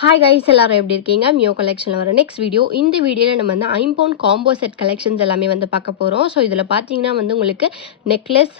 Hi guys, எல்லாரும் எப்படி இருக்கீங்க? மியோ கலெக்ஷனில் வர நெக்ஸ்ட் வீடியோ. இந்த வீடியோவில் நம்ம வந்து ஐம்பவுண்ட் காம்போ செட் கலெக்ஷன்ஸ் எல்லாமே வந்து பார்க்க போகிறோம். ஸோ இதில் பார்த்தீங்கன்னா வந்து உங்களுக்கு நெக்லஸ்,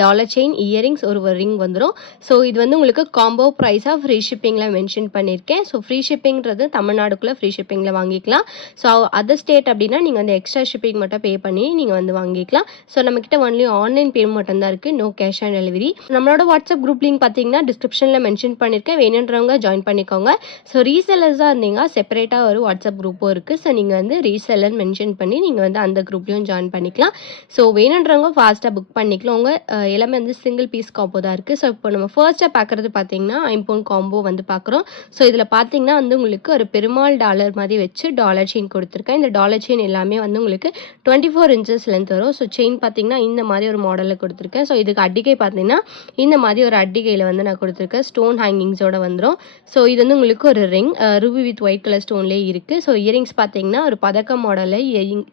டாலர் செயின், இயரிங்ஸ், ஒரு ரிங் வந்துடும். ஸோ இது வந்து உங்களுக்கு காம்போ ப்ரைஸாக ஃப்ரீ ஷிப்பிங்கில் மென்ஷன் பண்ணியிருக்கேன். ஸோ ஃப்ரீ ஷிப்பிங்கிறது தமிழ்நாடுக்குள்ளே ஃப்ரீ ஷிப்பிங்கில் வாங்கிக்கலாம். ஸோ அதர் ஸ்டேட் அப்படின்னா நீங்கள் வந்து எக்ஸ்ட்ரா ஷிப்பிங் மட்டும் பே பண்ணி நீங்கள் வந்து வாங்கிக்கலாம். ஸோ நம்மக்கிட்ட ஒன்லி ஆன்லைன் பேமெண்ட் மட்டும் தான் இருக்குது, நோ கேஷ் ஆன் டெலிவரி. நம்மளோட வாட்ஸ்அப் குரூப் லிங்க் பார்த்தீங்கன்னா டிஸ்கிரிப்ஷனில் மென்ஷன் பண்ணியிருக்கேன், வேணுன்றவங்க ஜாயின் பண்ணிக்கோங்க. ஸோ ரீசெல்லர்ஸாக இருந்தீங்கன்னா செப்பரேட்டாக ஒரு வாட்ஸ்அப் குரூப்பும் இருக்குது. ஸோ நீங்கள் வந்து ரீசெல்லர் மென்ஷன் பண்ணி நீங்கள் வந்து அந்த குரூப்லேயும் ஜாயின் பண்ணிக்கலாம். ஸோ வேணுன்றவங்க ஃபாஸ்ட்டாக புக் பண்ணிக்கலாம். உங்கள் எல்லாமே வந்து சிங்கிள் பீஸ் காம்போ தான் இருக்குது. ஸோ இப்போ நம்ம ஃபர்ஸ்ட்டாக பார்க்குறது பார்த்தீங்கன்னா ஐம்பவுண்ட் காம்போ வந்து பார்க்குறோம். ஸோ இதில் பார்த்தீங்கன்னா வந்து உங்களுக்கு ஒரு பெருமாள் டாலர் மாதிரி வச்சு டாலர் செயின் கொடுத்துருக்கேன். இந்த டாலர் செயின் எல்லாமே வந்து உங்களுக்கு 24 இன்ச்சஸ் லென்த் வரும். ஸோ செயின் பார்த்தீங்கன்னா இந்த மாதிரி ஒரு மாடலில் கொடுத்துருக்கேன். ஸோ இதுக்கு அட்டிகை பார்த்தீங்கன்னா இந்த மாதிரி ஒரு அட்டிகையில் வந்து நான் கொடுத்துருக்கேன், ஸ்டோன் ஹேங்கிங்ஸோட வந்துடும். ஸோ இது வந்து உங்களுக்கு ஒரு ring ruby with white colour ஸ்டோன்லேயே இருக்குது. ஸோ இயரிங்ஸ் பார்த்தீங்கன்னா ஒரு பதக்க மாடலில்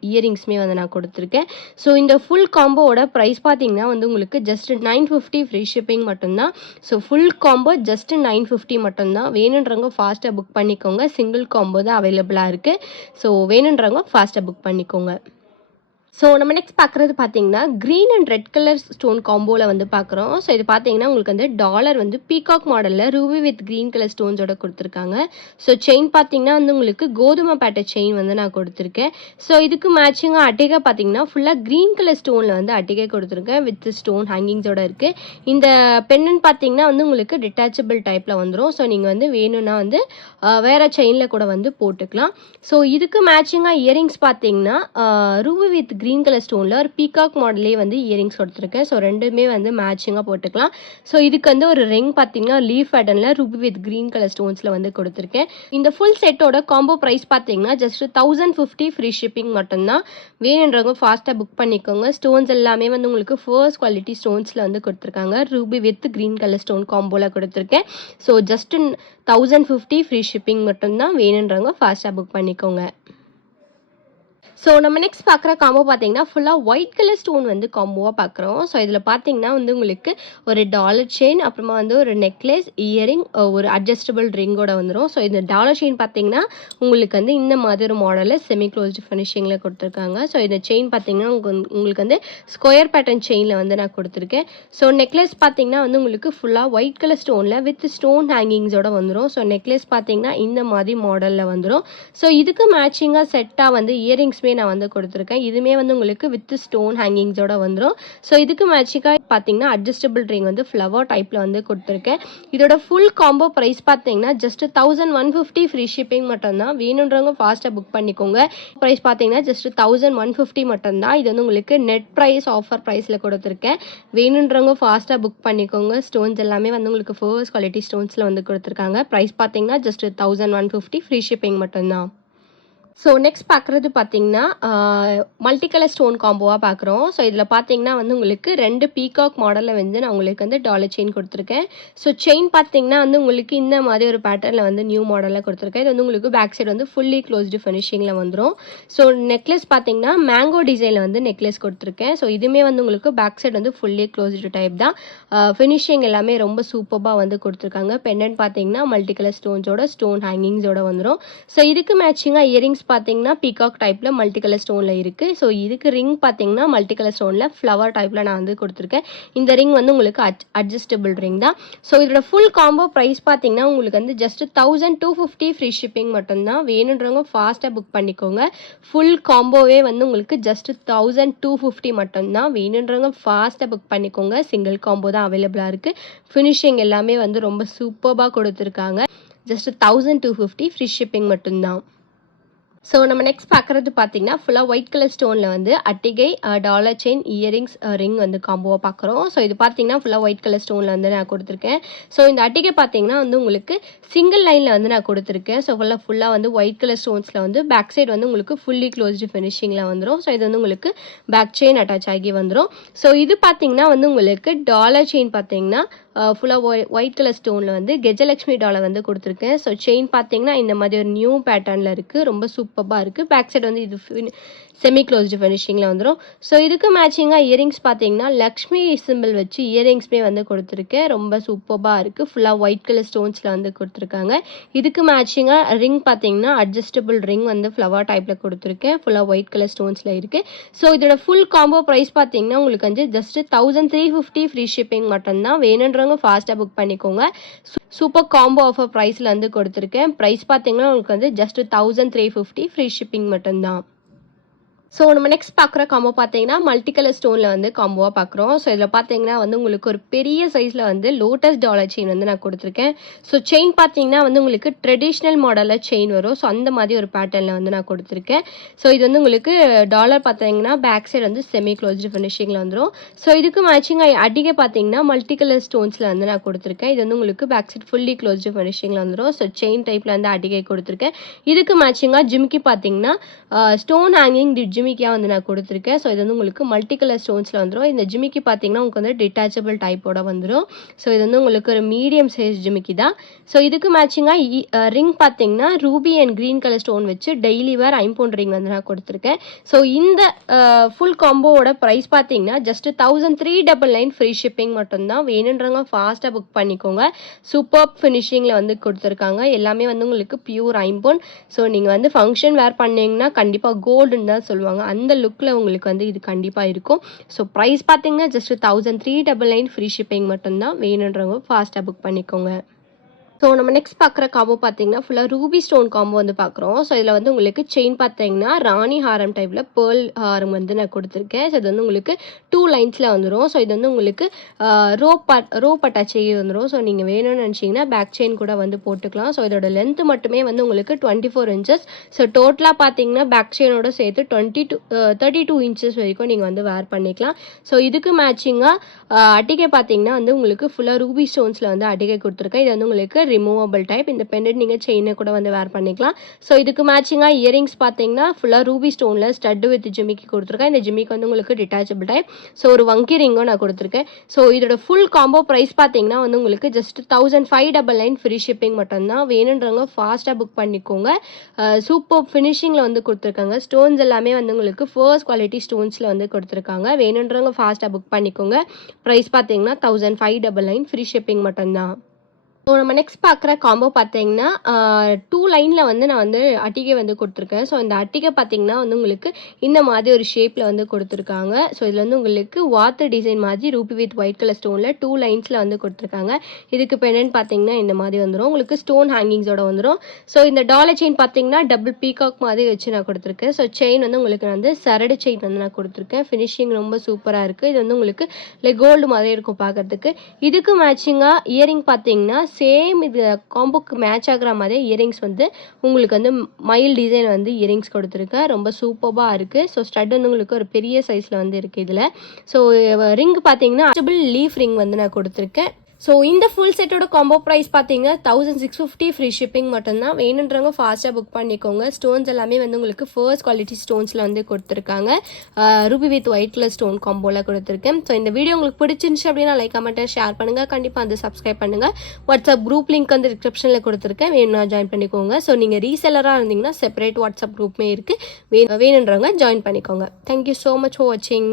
இயரிங்ஸுமே வந்து நான் கொடுத்துருக்கேன். ஸோ இந்த ஃபுல் காம்போவோட ப்ரைஸ் பார்த்தீங்கன்னா வந்து உங்களுக்கு ஜஸ்ட் 950 ஃப்ரீ ஷிப்பிங் மட்டும்தான். ஸோ ஃபுல் காம்போ ஜஸ்ட் 950 மட்டும்தான். வேணுன்றவங்க ஃபாஸ்ட்டாக புக் பண்ணிக்கோங்க. சிங்கிள் காம்போ தான் அவைலபிளாக இருக்குது. ஸோ வேணுன்றவங்க ஃபாஸ்ட்டாக புக் பண்ணிக்கோங்க. ஸோ நம்ம நெக்ஸ்ட் பார்க்குறது பார்த்தீங்கன்னா green and red colour stone காம்போவில் வந்து பார்க்குறோம். ஸோ இது பார்த்தீங்கன்னா உங்களுக்கு வந்து டாலர் வந்து பீகாக் மாடலில் ரூபி வித் க்ரீன் கலர் ஸ்டோன்ஸோட கொடுத்துருக்காங்க. ஸோ செயின் பார்த்தீங்கன்னா வந்து உங்களுக்கு கோதுமை பேட்டை செயின் வந்து நான் கொடுத்துருக்கேன். ஸோ இதுக்கு மேட்சிங்காக அட்டிகை பார்த்தீங்கன்னா ஃபுல்லாக க்ரீன் கலர் ஸ்டோனில் வந்து அட்டிகை கொடுத்துருக்கேன் வித் ஸ்டோன் ஹேங்கிங்ஸோட இருக்குது. இந்த பென்னு பார்த்தீங்கன்னா வந்து உங்களுக்கு டிட்டாச்சபிள் டைப்பில் வந்துடும். ஸோ நீங்கள் வந்து வேணும்னா வந்து வேறு செயினில் கூட வந்து போட்டுக்கலாம். ஸோ இதுக்கு மேட்சிங்காக இயரிங்ஸ் பார்த்தீங்கன்னா ரூபி வித் க்ரீன் கலர் ஸ்டோனில் ஒரு பீகாக் மாடலே வந்து இயரிங்ஸ் கொடுத்துருக்கேன். ஸோ ரெண்டுமே வந்து மேட்சிங்காக போட்டுக்கலாம். ஸோ இதுக்கு வந்து ஒரு ரிங் பார்த்தீங்கன்னா லீஃப் பேட்டர்னில் ரூபி வித் க்ரீன் கலர் ஸ்டோன்ஸில் வந்து கொடுத்துருக்கேன். இந்த ஃபுல் செட்டோட காம்போ ப்ரைஸ் பார்த்தீங்கன்னா ஜஸ்ட் 1050 ஃப்ரீ ஷிப்பிங் மட்டும்தான். வேணுன்றவங்க ஃபாஸ்ட்டாக புக் பண்ணிக்கோங்க. ஸ்டோன்ஸ் எல்லாமே வந்து உங்களுக்கு ஃபர்ஸ்ட் குவாலிட்டி ஸ்டோன்ஸில் வந்து கொடுத்துருக்காங்க. Ruby with green colour stone காம்போவில் கொடுத்துருக்கேன். ஸோ ஜஸ்ட் 1050 ஃப்ரீ ஷிப்பிங் மட்டும்தான். வேணுன்றவங்க ஃபாஸ்ட்டாக புக் பண்ணிக்கோங்க. ஸோ நம்ம நெக்ஸ்ட் பார்க்குற காம்போ பார்த்தீங்கன்னா ஃபுல்லாக ஒயிட் கலர் ஸ்டோன் வந்து காம்போவாக பார்க்குறோம். ஸோ இதில் பார்த்தீங்கன்னா வந்து உங்களுக்கு ஒரு டாலர் செயின், அப்புறமா வந்து ஒரு நெக்லஸ், இயரிங், ஒரு அட்ஜஸ்டபிள் ரிங்கோட வந்துடும். ஸோ இந்த டாலர் செயின் பார்த்தீங்கன்னா உங்களுக்கு வந்து இந்த மாதிரி ஒரு மாடலில் செமி க்ளோஸ்டு ஃபினிஷிங்கில் கொடுத்துருக்காங்க. ஸோ இந்த செயின் பார்த்தீங்கன்னா உங்களுக்கு வந்து ஸ்கொயர் பேட்டர்ன் செயினில் வந்து நான் கொடுத்துருக்கேன். ஸோ நெக்லஸ் பார்த்தீங்கன்னா வந்து உங்களுக்கு ஃபுல்லாக ஒயிட் கலர் ஸ்டோனில் வித் ஸ்டோன் ஹேங்கிங்ஸோட வந்துடும். ஸோ நெக்லஸ் பார்த்தீங்கன்னா இந்த மாதிரி மாடலில் வந்துடும். ஸோ இதுக்கு மேட்சிங்காக செட்டாக வந்து இயரிங்ஸ்மே நான் வந்து கொடுத்துருக்கேன். இதுமே வந்து உங்களுக்கு வித் ஸ்டோன் ஹேங்கிங்ஸோட வந்துடும். ஸோ இதுக்கு மேட்சிங்காக பார்த்தீங்கன்னா அட்ஜஸ்டபிள் ரிங் வந்து ஃப்ளவர் டைப்பில் வந்து கொடுத்துருக்கேன். இதோட ஃபுல் காம்போ ப்ரைஸ் பார்த்தீங்கன்னா ஜஸ்ட் 1150 ஃப்ரீ ஷிப்பிங் மட்டும்தான். வேணுன்றவங்க ஃபாஸ்ட்டாக புக் பண்ணிக்கோங்க. ப்ரைஸ் பார்த்தீங்கன்னா ஜஸ்ட் 1150 மட்டும்தான். இது வந்து உங்களுக்கு நெட் ப்ரைஸ் ஆஃபர் ப்ரைஸில் கொடுத்துருக்கேன். வேணுன்றவங்க ஃபாஸ்ட்டாக புக் பண்ணிக்கோங்க. ஸ்டோன்ஸ் எல்லாமே வந்து உங்களுக்கு ஃபர்ஸ்ட் குவாலிட்டி ஸ்டோன்ஸில் வந்து கொடுத்துருக்காங்க. ப்ரைஸ் பார்த்தீங்கன்னா ஜஸ்ட் 1150 ஃப்ரீ ஷிப்பிங் மட்டும்தான். ஸோ நெக்ஸ்ட் பார்க்குறது பார்த்தீங்கன்னா மல்டி கலர் ஸ்டோன் காம்போவாக பார்க்குறோம். ஸோ இதில் பார்த்தீங்கன்னா வந்து உங்களுக்கு 2 பீகாக் மாடலில் வந்து நான் உங்களுக்கு வந்து டாலர் செயின் கொடுத்துருக்கேன். ஸோ செயின் பார்த்தீங்கன்னா வந்து உங்களுக்கு இந்த மாதிரி ஒரு பேட்டர்னில் வந்து நியூ மாடலில் கொடுத்துருக்கேன். இது வந்து உங்களுக்கு பேக் சைடு வந்து ஃபுல்லி க்ளோஸ்டு ஃபினிஷிங்கில் வந்துடும். ஸோ நெக்லஸ் பார்த்தீங்கன்னா மேங்கோ டிசைனில் வந்து நெக்லஸ் கொடுத்துருக்கேன். ஸோ இதுவுமே வந்து உங்களுக்கு பேக் சைடு வந்து ஃபுல்லி க்ளோஸ்டு டைப் தான். ஃபினிஷிங் எல்லாமே ரொம்ப சூப்பராக வந்து கொடுத்துருக்காங்க. பெண்டன்ட் பார்த்தீங்கன்னா மல்டி கலர் ஸ்டோன்ஸோட ஸ்டோன் ஹேங்கிங்ஸோட வந்துடும். ஸோ இதுக்கு மேட்சிங்காக இயரிங்ஸ் பார்த்தீங்கன்னா பீகாக் டைப்பில் மல்டி கலர் ஸ்டோனில் இருக்குது. ஸோ இதுக்கு ரிங் பார்த்தீங்கன்னா மல்டி கலர் ஸ்டோனில் ஃப்ளவர் டைப்பில் நான் வந்து கொடுத்துருக்கேன். இந்த ரிங் வந்து உங்களுக்கு அட்ஜஸ்டபிள் ரிங் தான். ஸோ இதோட ஃபுல் காம்போ ப்ரைஸ் பார்த்தீங்கன்னா உங்களுக்கு வந்து ஜஸ்ட் 1250 ஃப்ரீ ஷிப்பிங் மட்டும்தான். வேணுன்றவங்க ஃபாஸ்ட்டாக புக் பண்ணிக்கோங்க. ஃபுல் காம்போவே வந்து உங்களுக்கு ஜஸ்ட் 1250 மட்டும்தான். வேணுன்றவங்க ஃபாஸ்ட்டாக புக் பண்ணிக்கோங்க. சிங்கிள் காம்போ தான் அவைலபிளாக இருக்குது. ஃபினிஷிங் எல்லாமே வந்து ரொம்ப சூப்பராக கொடுத்துருக்காங்க. ஜஸ்ட் 1250 ஃப்ரீ ஷிப்பிங் மட்டும்தான். ஸோ நம்ம நெக்ஸ்ட் பார்க்குறது பார்த்தீங்கன்னா ஃபுல்லாக ஒயிட் கலர் ஸ்டோனில் வந்து அட்டிகை, டாலர் செயின், இயரிங்ஸ், ரிங் வந்து காம்போவாக பார்க்குறோம். ஸோ இது பார்த்தீங்கன்னா ஃபுல்லாக ஒயிட் கலர் ஸ்டோனில் வந்து நான் கொடுத்துருக்கேன். ஸோ இந்த அட்டிகை பார்த்தீங்கன்னா வந்து உங்களுக்கு சிங்கிள் லைனில் வந்து நான் கொடுத்துருக்கேன். ஸோ ஃபுல்லாக வந்து ஒயிட் கலர் ஸ்டோன்ஸில் வந்து பேக் சைடு வந்து உங்களுக்கு ஃபுல்லி க்ளோஸ்டு ஃபினிஷிங்கில் வந்துடும். ஸோ இது வந்து உங்களுக்கு பேக் செயின் அட்டாச் ஆகி வந்துடும். ஸோ இது பார்த்தீங்கன்னா வந்து உங்களுக்கு டாலர் செயின் பார்த்தீங்கன்னா ஃபுல்லாக ஒயிட் கலர் ஸ்டோனில் வந்து கெஜலக்ஷ்மி டாலர் வந்து கொடுத்துருக்கேன். ஸோ செயின் பார்த்தீங்கன்னா இந்த மாதிரி ஒரு நியூ பேட்டர்னில் இருக்குது. ரொம்ப சூப்பராக இருக்குது. பேக் சைடு வந்து செமி க்ளோஸ்டு ஃபினிஷிங்கில் வந்துடும். ஸோ இதுக்கு மேட்சிங்காக இயரிங்ஸ் பார்த்தீங்கன்னா லக்ஷ்மி சிம்பிள் வச்சு இயரிங்ஸ்மே வந்து கொடுத்துருக்கேன். ரொம்ப சூப்பராக இருக்குது. ஃபுல்லாக ஒயிட் கலர் ஸ்டோன்ஸில் வந்து கொடுத்துருக்காங்க. இதுக்கு மேட்சிங்காக ரிங் பார்த்தீங்கன்னா அட்ஜஸ்டபிள் ரிங் வந்து ஃப்ளவர் டைப்பில் கொடுத்துருக்கேன். ஃபுல்லாக ஒயிட் கலர் ஸ்டோன்ஸில் இருக்குது. ஸோ இதோட ஃபுல் காம்போ ப்ரைஸ் பார்த்தீங்கன்னா உங்களுக்கு வந்து ஜஸ்ட் 1350 ஃப்ரீ ஷிப்பிங் மட்டும்தான். வேணுன்றவங்க ஃபாஸ்ட்டாக புக் பண்ணிக்கோங்க. சூப்பர் காம்போ ஆஃபர் ப்ரைஸில் வந்து கொடுத்துருக்கேன். ப்ரைஸ் பார்த்தீங்கன்னா உங்களுக்கு வந்து ஜஸ்ட் 1350 ஃப்ரீ ஷிப்பிங் மட்டும்தான். ஸோ நம்ம நெக்ஸ்ட் பார்க்குற காம்போ பார்த்தீங்கன்னா மல்டி கலர் ஸ்டோனில் வந்து காம்போவாக பார்க்குறோம். ஸோ இதில் பார்த்தீங்கன்னா வந்து உங்களுக்கு ஒரு பெரிய சைஸில் வந்து லோட்டஸ் டாலர் செயின் வந்து நான் கொடுத்துருக்கேன். ஸோ செயின் பார்த்தீங்கன்னா வந்து உங்களுக்கு ட்ரெடிஷ்னல் மாடலில் செயின் வரும். ஸோ அந்த மாதிரி ஒரு பேட்டர்னில் வந்து நான் கொடுத்துருக்கேன். ஸோ இது வந்து உங்களுக்கு டாலர் பார்த்தீங்கன்னா பேக் சைடு வந்து செமி க்ளோஸ்டு ஃபினிஷிங்கில் வந்துடும். ஸோ இதுக்கு மேட்சிங்காக அடிக்கை பார்த்தீங்கன்னா மல்டி கலர் ஸ்டோன்ஸில் வந்து நான் கொடுத்துருக்கேன். இது வந்து உங்களுக்கு பேக் சைடு ஃபுல்லி க்ளோஸ்டு ஃபினிஷிங்கில் வந்துடும். ஸோ செயின் டைப்பில் வந்து அடிக்கை கொடுத்துருக்கேன். இதுக்கு மேட்சிங்காக ஜிமிக்கி பார்த்தீங்கன்னா ஸ்டோன் ஹேங்கிங் ஜிமிக்கியாக வந்து நான் கொடுத்துருக்கேன். ஸோ இது வந்து உங்களுக்கு மல்டி கலர் ஸ்டோன்ஸில் வந்துடும். இந்த ஜிமிக்கி பார்த்தீங்கன்னா உங்களுக்கு வந்து டிட்டாச்சபிள் டைப்போட வந்துடும். ஸோ இது வந்து உங்களுக்கு ஒரு மீடியம் சைஸ் ஜிமிக்கி தான். ஸோ இதுக்கு மேட்சிங்காக ரிங் பார்த்தீங்கன்னா Ruby and green colour stone வச்சு டெய்லி வேர் ஐம்பவுண்ட் ரிங் வந்து நான் கொடுத்துருக்கேன். ஸோ இந்த ஃபுல் காம்போவோட ப்ரைஸ் பார்த்தீங்கன்னா ஜஸ்ட் 1399 ஃப்ரீ ஷிப்பிங் மட்டும்தான். வேணுன்றவங்க ஃபாஸ்ட்டாக புக் பண்ணிக்கோங்க. சூப்பர் ஃபினிஷிங்கில் வந்து கொடுத்துருக்காங்க. எல்லாமே வந்து உங்களுக்கு பியூர் ஐம்பவுண்ட். ஸோ நீங்கள் வந்து ஃபங்க்ஷன் வேர் பண்ணீங்கன்னா கண்டிப்பாக கோல்டுன்னு தான் சொல்லுவாங்க. அந்த லுக்கில் உங்களுக்கு வந்து இது கண்டிப்பாக இருக்கும். ஸோ ப்ரைஸ் பார்த்தீங்கன்னா ஜஸ்ட் 1399 ஃப்ரீ ஷிப்பிங் மட்டும்தான். வேணுன்றவங்க ஃபாஸ்ட்டாக புக் பண்ணிக்கோங்க. ஸோ நம்ம நெக்ஸ்ட் பார்க்குற காம்போ பார்த்தீங்கன்னா ஃபுல்லாக ரூபி ஸ்டோன் காம்போ வந்து பார்க்குறோம். ஸோ இதில் வந்து உங்களுக்கு செயின் பார்த்தீங்கன்னா ராணி ஹாரம் டைப்பில் பேர்ல் ஹாரம் வந்து நான் கொடுத்துருக்கேன். ஸோ இது வந்து உங்களுக்கு 2 லைன்ஸில் வந்துடும். ஸோ இது வந்து உங்களுக்கு ரோப் அட்டாச் செய்ய வந்துடும். ஸோ நீங்கள் வேணும்னு நினச்சிங்கன்னா பேக் செயின் கூட வந்து போட்டுக்கலாம். ஸோ இதோட லென்த்து மட்டுமே வந்து உங்களுக்கு 24 இன்ச்சஸ். ஸோ டோட்டலாக பார்த்தீங்கன்னா பேக் செயினோட சேர்த்து 32 இன்ச்சஸ் வரைக்கும் நீங்கள் வந்து வேர் பண்ணிக்கலாம். ஸோ இதுக்கு மேட்சிங்காக அட்டிகை பார்த்தீங்கன்னா வந்து உங்களுக்கு ஃபுல்லாக ரூபி ஸ்டோன்ஸில் வந்து அட்டிகை கொடுத்துருக்கேன். இது வந்து உங்களுக்கு ரிமூவபிள் டைப். இந்த பெண்டன்ட் நீங்கள் செயினை கூட வந்து வேர் பண்ணிக்கலாம். ஸோ இதுக்கு மேட்சிங்காக இயரிங்ஸ் பார்த்தீங்கன்னா ஃபுல்லாக ரூபி ஸ்டோனில் ஸ்டட் வித் ஜிமிக்கி கொடுத்துருக்கேன். இந்த ஜிமிக்கி வந்து உங்களுக்கு டிட்டாச்சபிள் டைப். ஸோ ஒரு வங்கி ரிங்கும் நான் கொடுத்துருக்கேன். ஸோ இதோட ஃபுல் காம்போ ப்ரைஸ் பார்த்தீங்கன்னா வந்து உங்களுக்கு ஜஸ்ட் 1599 ஃப்ரீ ஷிப்பிங் மட்டும்தான். வேணுன்றவங்க ஃபாஸ்ட்டாக புக் பண்ணிக்கோங்க. சூப்பர் ஃபினிஷிங்கில் வந்து கொடுத்துருக்காங்க. ஸ்டோன்ஸ் எல்லாமே வந்து உங்களுக்கு ஃபர்ஸ்ட் குவாலிட்டி ஸ்டோன்ஸில் வந்து கொடுத்துருக்காங்க. வேணுன்றவங்க ஃபாஸ்ட்டாக புக் பண்ணிக்கோங்க. ப்ரைஸ் பார்த்தீங்கன்னா 1599 ஃப்ரீ ஷிப்பிங் மட்டும்தான். ஸோ நம்ம நெக்ஸ்ட் பார்க்குற காம்போ பார்த்தீங்கன்னா 2 லைனில் வந்து நான் வந்து அட்டிகை வந்து கொடுத்துருக்கேன். ஸோ இந்த அட்டிகை பார்த்தீங்கன்னா வந்து உங்களுக்கு இந்த மாதிரி ஒரு ஷேப்பில் வந்து கொடுத்துருக்காங்க. ஸோ இதில் வந்து உங்களுக்கு வாட்டர் டிசைன் மாதிரி ரூபி வித் ஒயிட் கலர் ஸ்டோனில் 2 லைன்ஸில் வந்து கொடுத்துருக்காங்க. இதுக்கு பெண்டன்ட் பார்த்தீங்கன்னா இந்த மாதிரி வந்துடும். உங்களுக்கு ஸ்டோன் ஹேங்கிங்ஸோட வந்துடும். ஸோ இந்த டாலர் செயின் பார்த்தீங்கன்னா டபுள் பீகாக் மாதிரி வச்சு நான் கொடுத்துருக்கேன். ஸோ செயின் வந்து உங்களுக்கு வந்து சரடு செயின் வந்து நான் கொடுத்துருக்கேன். ஃபினிஷிங் ரொம்ப சூப்பராக இருக்குது. இது வந்து உங்களுக்கு கோல்டு மாதிரி இருக்கும் பார்க்குறதுக்கு. இதுக்கு மேட்சிங்காக இயரிங் பார்த்தீங்கன்னா சேம் இது காம்போக்கு மேட்ச் ஆகிற மாதிரி இயரிங்ஸ் வந்து உங்களுக்கு வந்து மயில் டிசைன் வந்து இயரிங்ஸ் கொடுத்துருக்கேன். ரொம்ப சூப்பராக இருக்குது. ஸோ ஸ்டட் வந்து உங்களுக்கு ஒரு பெரிய சைஸில் வந்து இருக்குது இதில். ஸோ ரிங் பார்த்தீங்கன்னா லீஃப் ரிங் வந்து நான் கொடுத்துருக்கேன். ஸோ இந்த ஃபுல் செட்டோட காம்போ ப்ரைஸ் பார்த்தீங்கன்னா 1650 ஃப்ரீ ஷிப்பிங் மட்டும்தான். வேணுன்றவங்க ஃபாஸ்ட்டாக புக் பண்ணிக்கோங்க. ஸ்டோன்ஸ் எல்லாமே வந்து உங்களுக்கு ஃபர்ஸ்ட் குவாலிட்டி ஸ்டோன்ஸில் வந்து கொடுத்துருக்காங்க. Ruby with white colour stone காம்போவில் கொடுத்துருக்கேன். ஸோ இந்த வீடியோ உங்களுக்கு பிடிச்சிருந்துச்சு அப்படின்னா லைக் கமெண்ட்டை ஷேர் பண்ணுங்கள். கண்டிப்பாக வந்து சப்ஸ்கிரைப் பண்ணுங்கள். வாட்ஸ்அப் குரூப் லிங்க் வந்து டிஸ்கிரிப்ஷனில் கொடுத்துருக்கேன். வேணும்னா ஜாயின் பண்ணிக்கோங்க. ஸோ நீங்கள் ரீசெல்லராக இருந்தீங்கன்னா செப்பரேட் வாட்ஸ்அப் குரூப்புமே இருக்குது. வேணுன்றவங்க ஜாயின் பண்ணிக்கோங்க. தேங்க்யூ ஸோ மச் ஃபார் வாட்சிங்.